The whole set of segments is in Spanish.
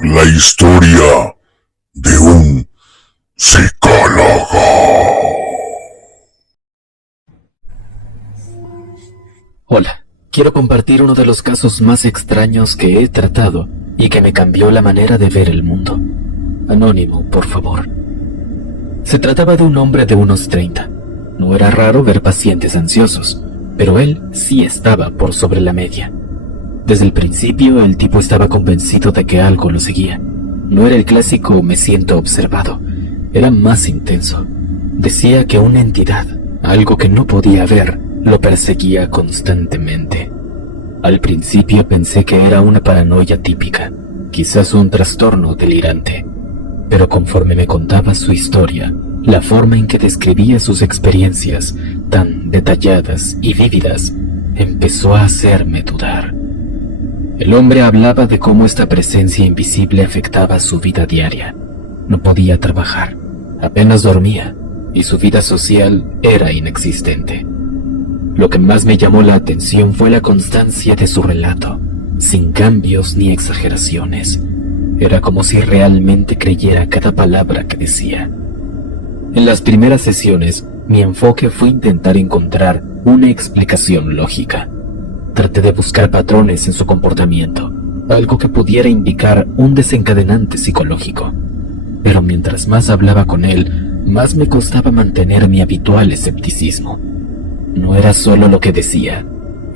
La historia de un psicólogo. Hola, quiero compartir uno de los casos más extraños que he tratado y que me cambió la manera de ver el mundo. Anónimo, por favor. Se trataba de un hombre de unos 30. No era raro ver pacientes ansiosos, pero él sí estaba por sobre la media. Desde el principio, el tipo estaba convencido de que algo lo seguía. No era el clásico "me siento observado", era más intenso. Decía que una entidad, algo que no podía ver, lo perseguía constantemente. Al principio pensé que era una paranoia típica, quizás un trastorno delirante. Pero conforme me contaba su historia, la forma en que describía sus experiencias, tan detalladas y vívidas, empezó a hacerme dudar. El hombre hablaba de cómo esta presencia invisible afectaba su vida diaria. No podía trabajar, apenas dormía, y su vida social era inexistente. Lo que más me llamó la atención fue la constancia de su relato, sin cambios ni exageraciones. Era como si realmente creyera cada palabra que decía. En las primeras sesiones, mi enfoque fue intentar encontrar una explicación lógica. Traté de buscar patrones en su comportamiento, algo que pudiera indicar un desencadenante psicológico. Pero mientras más hablaba con él, más me costaba mantener mi habitual escepticismo. No era solo lo que decía,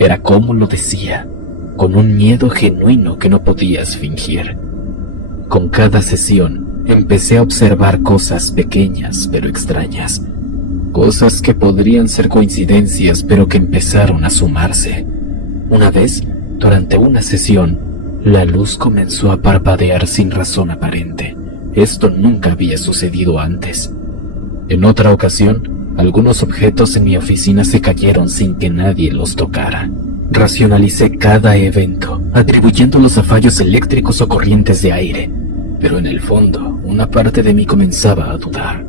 era cómo lo decía, con un miedo genuino que no podías fingir. Con cada sesión, empecé a observar cosas pequeñas pero extrañas. Cosas que podrían ser coincidencias pero que empezaron a sumarse. Una vez, durante una sesión, la luz comenzó a parpadear sin razón aparente. Esto nunca había sucedido antes. En otra ocasión, algunos objetos en mi oficina se cayeron sin que nadie los tocara. Racionalicé cada evento, atribuyéndolos a fallos eléctricos o corrientes de aire, pero en el fondo, una parte de mí comenzaba a dudar.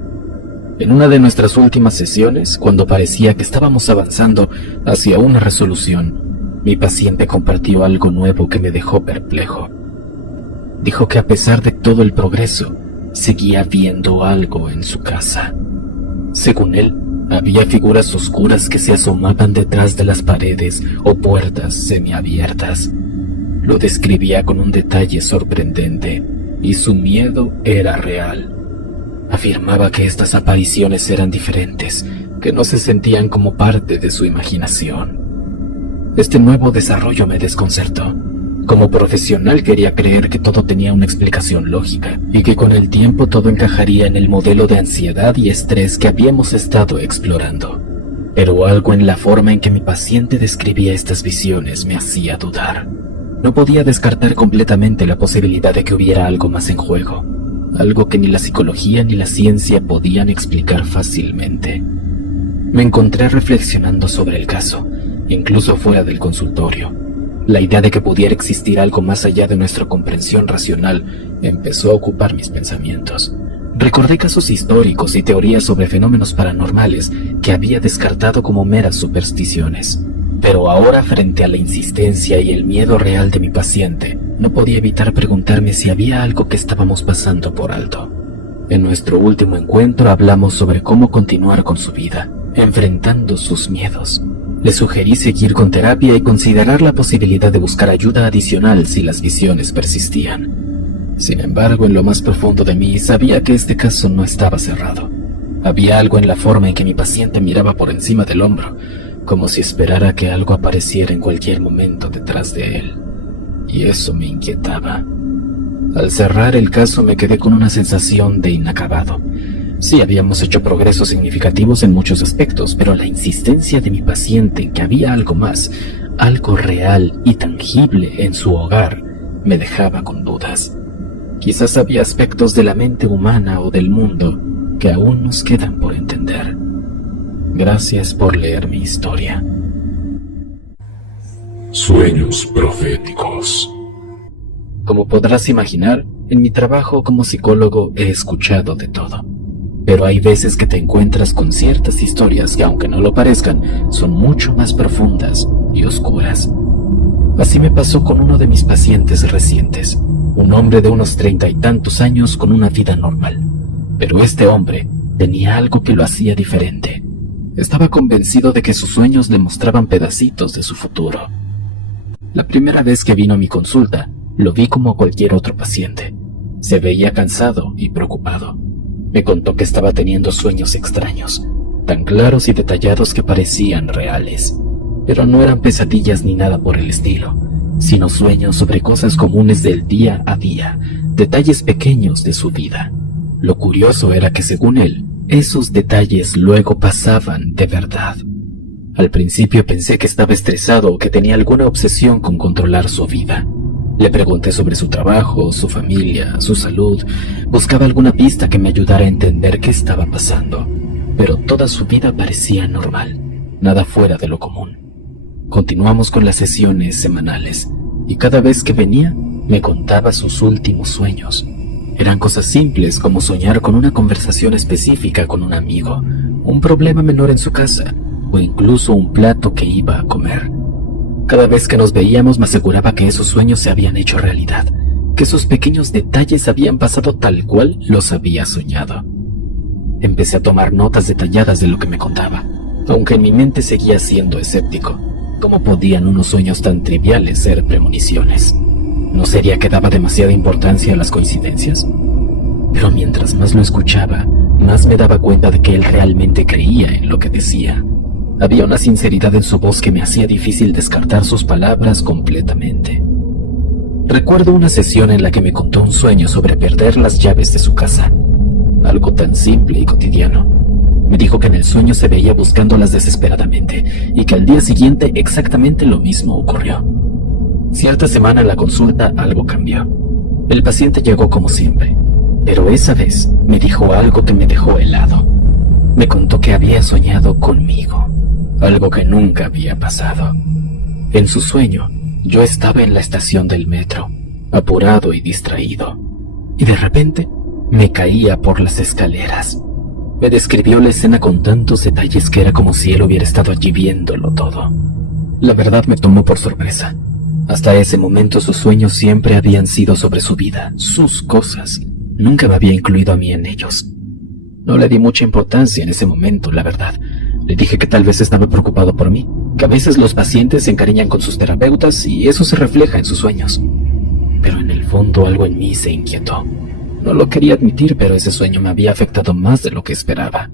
En una de nuestras últimas sesiones, cuando parecía que estábamos avanzando hacia una resolución, mi paciente compartió algo nuevo que me dejó perplejo. Dijo que a pesar de todo el progreso, seguía viendo algo en su casa. Según él, había figuras oscuras que se asomaban detrás de las paredes o puertas semiabiertas. Lo describía con un detalle sorprendente, y su miedo era real. Afirmaba que estas apariciones eran diferentes, que no se sentían como parte de su imaginación. Este nuevo desarrollo me desconcertó. Como profesional quería creer que todo tenía una explicación lógica y que con el tiempo todo encajaría en el modelo de ansiedad y estrés que habíamos estado explorando. Pero algo en la forma en que mi paciente describía estas visiones me hacía dudar. No podía descartar completamente la posibilidad de que hubiera algo más en juego, algo que ni la psicología ni la ciencia podían explicar fácilmente. Me encontré reflexionando sobre el caso, incluso fuera del consultorio. La idea de que pudiera existir algo más allá de nuestra comprensión racional empezó a ocupar mis pensamientos. Recordé casos históricos y teorías sobre fenómenos paranormales que había descartado como meras supersticiones. Pero ahora, frente a la insistencia y el miedo real de mi paciente, no podía evitar preguntarme si había algo que estábamos pasando por alto. En nuestro último encuentro hablamos sobre cómo continuar con su vida, enfrentando sus miedos. Le sugerí seguir con terapia y considerar la posibilidad de buscar ayuda adicional si las visiones persistían. Sin embargo, en lo más profundo de mí sabía que este caso no estaba cerrado. Había algo en la forma en que mi paciente miraba por encima del hombro, como si esperara que algo apareciera en cualquier momento detrás de él. Y eso me inquietaba. Al cerrar el caso me quedé con una sensación de inacabado. Sí, habíamos hecho progresos significativos en muchos aspectos, pero la insistencia de mi paciente en que había algo más, algo real y tangible en su hogar, me dejaba con dudas. Quizás había aspectos de la mente humana o del mundo que aún nos quedan por entender. Gracias por leer mi historia. Sueños proféticos. Como podrás imaginar, en mi trabajo como psicólogo he escuchado de todo. Pero hay veces que te encuentras con ciertas historias que, aunque no lo parezcan, son mucho más profundas y oscuras. Así me pasó con uno de mis pacientes recientes. un hombre de unos 30 y tantos años con una vida normal. Pero este hombre tenía algo que lo hacía diferente. Estaba convencido de que sus sueños le mostraban pedacitos de su futuro. La primera vez que vino a mi consulta, lo vi como cualquier otro paciente. Se veía cansado y preocupado. Me contó que estaba teniendo sueños extraños, tan claros y detallados que parecían reales. Pero no eran pesadillas ni nada por el estilo, sino sueños sobre cosas comunes del día a día, detalles pequeños de su vida. Lo curioso era que, según él, esos detalles luego pasaban de verdad. Al principio pensé que estaba estresado o que tenía alguna obsesión con controlar su vida. Le pregunté sobre su trabajo, su familia, su salud. Buscaba alguna pista que me ayudara a entender qué estaba pasando. Pero toda su vida parecía normal, nada fuera de lo común. Continuamos con las sesiones semanales, y cada vez que venía, me contaba sus últimos sueños. Eran cosas simples como soñar con una conversación específica con un amigo, un problema menor en su casa, o incluso un plato que iba a comer. Cada vez que nos veíamos me aseguraba que esos sueños se habían hecho realidad, que esos pequeños detalles habían pasado tal cual los había soñado. Empecé a tomar notas detalladas de lo que me contaba, aunque en mi mente seguía siendo escéptico. ¿Cómo podían unos sueños tan triviales ser premoniciones? ¿No sería que daba demasiada importancia a las coincidencias? Pero mientras más lo escuchaba, más me daba cuenta de que él realmente creía en lo que decía. Había una sinceridad en su voz que me hacía difícil descartar sus palabras completamente. Recuerdo una sesión en la que me contó un sueño sobre perder las llaves de su casa. Algo tan simple y cotidiano. Me dijo que en el sueño se veía buscándolas desesperadamente y que al día siguiente exactamente lo mismo ocurrió. Cierta semana en la consulta algo cambió. El paciente llegó como siempre, pero esa vez me dijo algo que me dejó helado. Me contó que había soñado conmigo, algo que nunca había pasado. En su sueño, yo estaba en la estación del metro, apurado y distraído, y de repente me caía por las escaleras. Me describió la escena con tantos detalles que era como si él hubiera estado allí viéndolo todo. La verdad me tomó por sorpresa. Hasta ese momento sus sueños siempre habían sido sobre su vida, sus cosas. Nunca me había incluido a mí en ellos. No le di mucha importancia en ese momento, la verdad. Le dije que tal vez estaba preocupado por mí, que a veces los pacientes se encariñan con sus terapeutas y eso se refleja en sus sueños. Pero en el fondo algo en mí se inquietó. No lo quería admitir, pero ese sueño me había afectado más de lo que esperaba.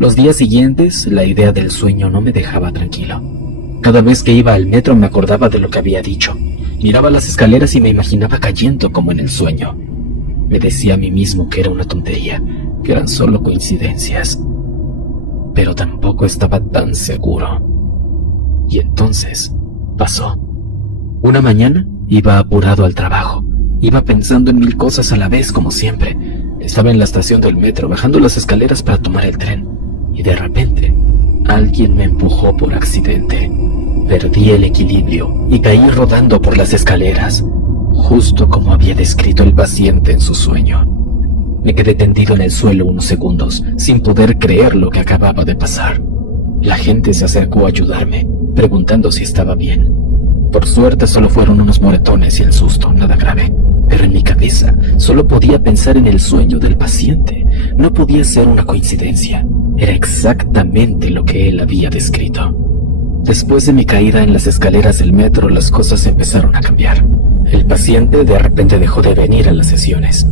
Los días siguientes, la idea del sueño no me dejaba tranquilo. Cada vez que iba al metro me acordaba de lo que había dicho. Miraba las escaleras y me imaginaba cayendo como en el sueño. Me decía a mí mismo que era una tontería, que eran solo coincidencias. Pero tampoco estaba tan seguro. Y entonces pasó. Una mañana iba apurado al trabajo. Iba pensando en 1000 cosas a la vez, como siempre. Estaba en la estación del metro, bajando las escaleras para tomar el tren. Y de repente, alguien me empujó por accidente. Perdí el equilibrio y caí rodando por las escaleras, justo como había descrito el paciente en su sueño. Me quedé tendido en el suelo unos segundos, sin poder creer lo que acababa de pasar. La gente se acercó a ayudarme, preguntando si estaba bien. Por suerte solo fueron unos moretones y el susto, nada grave. Pero en mi cabeza solo podía pensar en el sueño del paciente. No podía ser una coincidencia. Era exactamente lo que él había descrito. Después de mi caída en las escaleras del metro, las cosas empezaron a cambiar. El paciente de repente dejó de venir a las sesiones.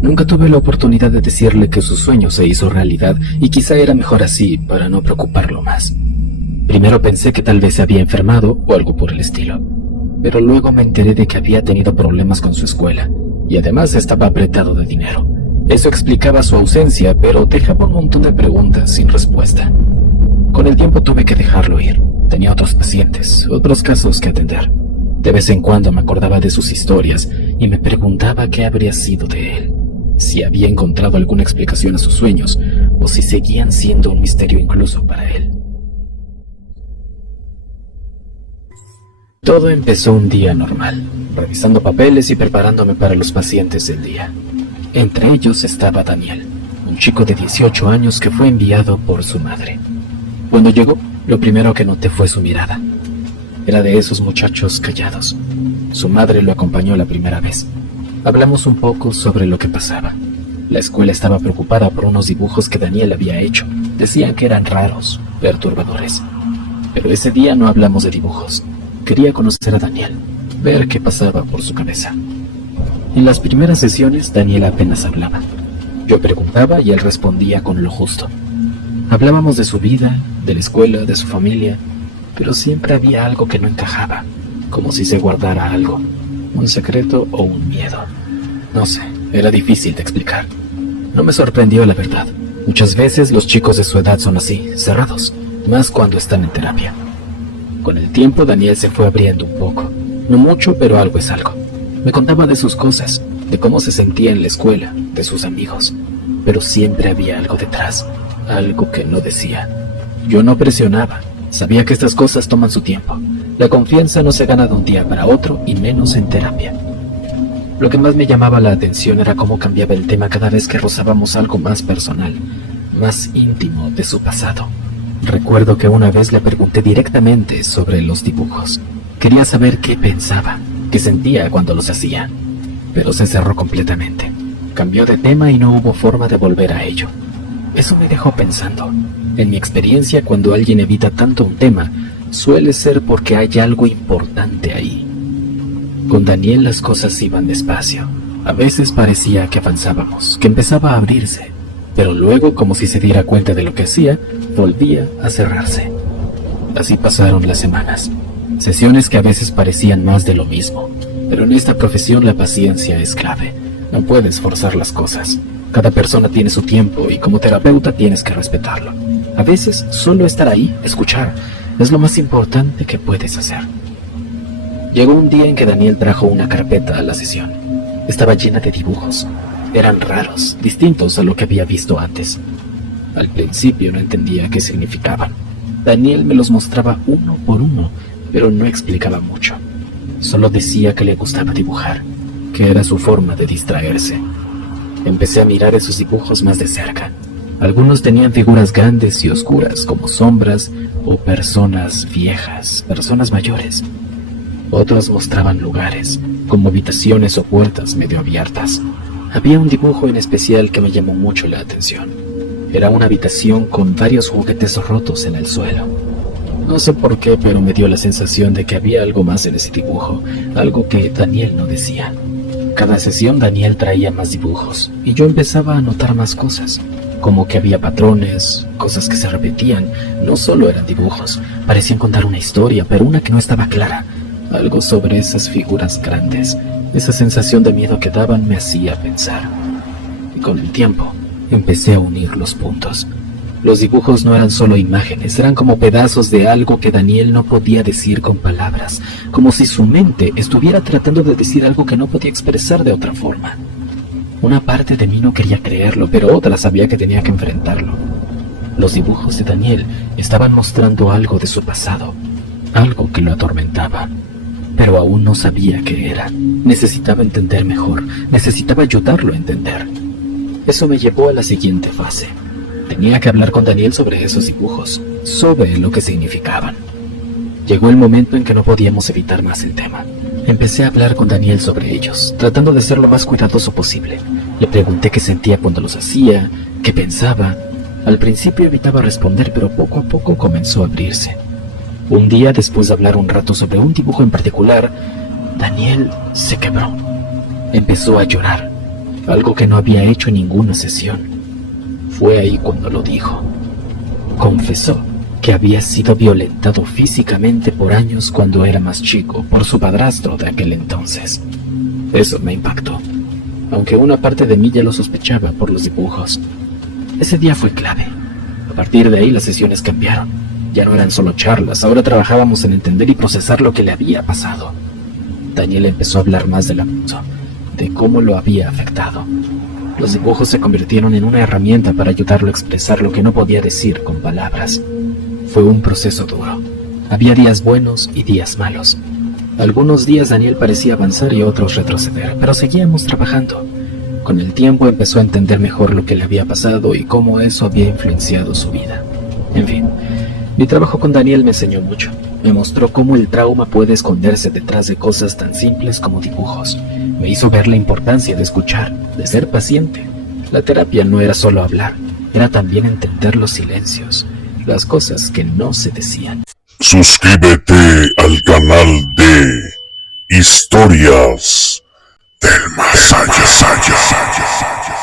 Nunca tuve la oportunidad de decirle que su sueño se hizo realidad y quizá era mejor así para no preocuparlo más. Primero pensé que tal vez se había enfermado o algo por el estilo, pero luego me enteré de que había tenido problemas con su escuela y además estaba apretado de dinero. Eso explicaba su ausencia, pero dejaba un montón de preguntas sin respuesta. Con el tiempo tuve que dejarlo ir. Tenía otros pacientes, otros casos que atender. De vez en cuando me acordaba de sus historias y me preguntaba qué habría sido de él, si había encontrado alguna explicación a sus sueños o si seguían siendo un misterio incluso para él. Todo empezó un día normal, revisando papeles y preparándome para los pacientes del día. Entre ellos estaba Daniel, un chico de 18 años que fue enviado por su madre. Cuando llegó, lo primero que noté fue su mirada. Era de esos muchachos callados. Su madre lo acompañó la primera vez, Hablamos un poco sobre lo que pasaba. La escuela estaba preocupada por unos dibujos que Daniel había hecho. Decían que eran raros, perturbadores. Pero ese día no hablamos de dibujos. Quería conocer a Daniel, ver qué pasaba por su cabeza. En las primeras sesiones, Daniel apenas hablaba. Yo preguntaba y él respondía con lo justo. Hablábamos de su vida, de la escuela, de su familia, pero siempre había algo que no encajaba, como si se guardara algo, un secreto o un miedo. No sé, era difícil de explicar. No me sorprendió la verdad. Muchas veces los chicos de su edad son así, cerrados, más cuando están en terapia. Con el tiempo Daniel se fue abriendo un poco, no mucho, pero algo es algo. Me contaba de sus cosas, de cómo se sentía en la escuela, de sus amigos, pero siempre había algo detrás, algo que no decía. Yo no presionaba, sabía que estas cosas toman su tiempo. La confianza no se gana de un día para otro y menos en terapia. Lo que más me llamaba la atención era cómo cambiaba el tema cada vez que rozábamos algo más personal, más íntimo de su pasado. Recuerdo que una vez le pregunté directamente sobre los dibujos. Quería saber qué pensaba, qué sentía cuando los hacía, pero se cerró completamente. Cambió de tema y no hubo forma de volver a ello. Eso me dejó pensando. En mi experiencia, cuando alguien evita tanto un tema, suele ser porque hay algo importante ahí. Con Daniel las cosas iban despacio. A veces parecía que avanzábamos, que empezaba a abrirse, pero luego, como si se diera cuenta de lo que hacía, volvía a cerrarse. Así pasaron las semanas. Sesiones que a veces parecían más de lo mismo, pero en esta profesión la paciencia es clave. No puedes forzar las cosas. Cada persona tiene su tiempo y como terapeuta tienes que respetarlo. A veces solo estar ahí, escuchar, es lo más importante que puedes hacer. Llegó un día en que Daniel trajo una carpeta a la sesión. Estaba llena de dibujos. Eran raros, distintos a lo que había visto antes. Al principio no entendía qué significaban. Daniel me los mostraba uno por uno, pero no explicaba mucho. Solo decía que le gustaba dibujar, que era su forma de distraerse. Empecé a mirar esos dibujos más de cerca. Algunos tenían figuras grandes y oscuras, como sombras o personas viejas, personas mayores. Otros mostraban lugares, como habitaciones o puertas medio abiertas. Había un dibujo en especial que me llamó mucho la atención. Era una habitación con varios juguetes rotos en el suelo. No sé por qué, pero me dio la sensación de que había algo más en ese dibujo, algo que Daniel no decía. Cada sesión Daniel traía más dibujos, y yo empezaba a notar más cosas, como que había patrones, cosas que se repetían. No solo eran dibujos, parecían contar una historia, pero una que no estaba clara. Algo sobre esas figuras grandes, esa sensación de miedo que daban me hacía pensar. Y con el tiempo, empecé a unir los puntos. Los dibujos no eran solo imágenes, eran como pedazos de algo que Daniel no podía decir con palabras, como si su mente estuviera tratando de decir algo que no podía expresar de otra forma. Una parte de mí no quería creerlo, pero otra sabía que tenía que enfrentarlo. Los dibujos de Daniel estaban mostrando algo de su pasado, algo que lo atormentaba, pero aún no sabía qué era. Necesitaba entender mejor, necesitaba ayudarlo a entender. Eso me llevó a la siguiente fase. Tenía que hablar con Daniel sobre esos dibujos, sobre lo que significaban. Llegó el momento en que no podíamos evitar más el tema. Empecé a hablar con Daniel sobre ellos, tratando de ser lo más cuidadoso posible. Le pregunté qué sentía cuando los hacía, qué pensaba. Al principio evitaba responder, pero poco a poco comenzó a abrirse. Un día, después de hablar un rato sobre un dibujo en particular, Daniel se quebró. Empezó a llorar, algo que no había hecho en ninguna sesión. Fue ahí cuando lo dijo. Confesó que había sido violentado físicamente por años cuando era más chico por su padrastro de aquel entonces. Eso me impactó, aunque una parte de mí ya lo sospechaba por los dibujos. Ese día fue clave. A partir de ahí las sesiones cambiaron. Ya no eran solo charlas, ahora trabajábamos en entender y procesar lo que le había pasado. Daniel empezó a hablar más del abuso, de cómo lo había afectado. Los dibujos se convirtieron en una herramienta para ayudarlo a expresar lo que no podía decir con palabras. Fue un proceso duro. Había días buenos y días malos. Algunos días Daniel parecía avanzar y otros retroceder, pero seguíamos trabajando. Con el tiempo empezó a entender mejor lo que le había pasado y cómo eso había influenciado su vida. En fin, Mi trabajo con Daniel me enseñó mucho. Me mostró cómo el trauma puede esconderse detrás de cosas tan simples como dibujos. Me hizo ver la importancia de escuchar, de ser paciente. La terapia no era solo hablar, era también entender los silencios, las cosas que no se decían. Suscríbete al canal de Historias del Más Allá.